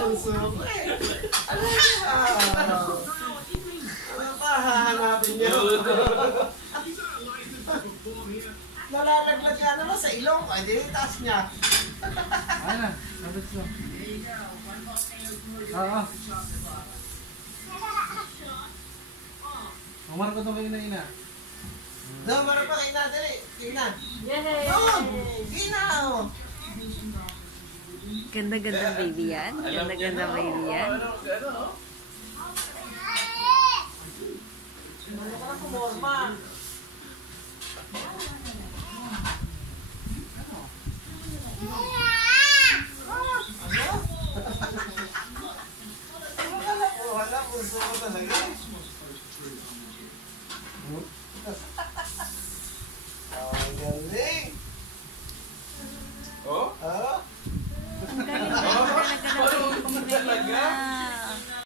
Bunso ko eh. Ano pa, hahanapin niyo? Nalalaglag yan naman sa ilong. Ay, di, taas niya. Ano na? Nabit ko. Oo. Umar ko itong ina-ina. Doon, marap pa kayo na, dali. Ina. Yay! Doon! Ina, oh. Ganda-ganda baby yan. Ganda-ganda baby yan. Ano ka na kumorma? Ano? Wala, bunso ko talaga.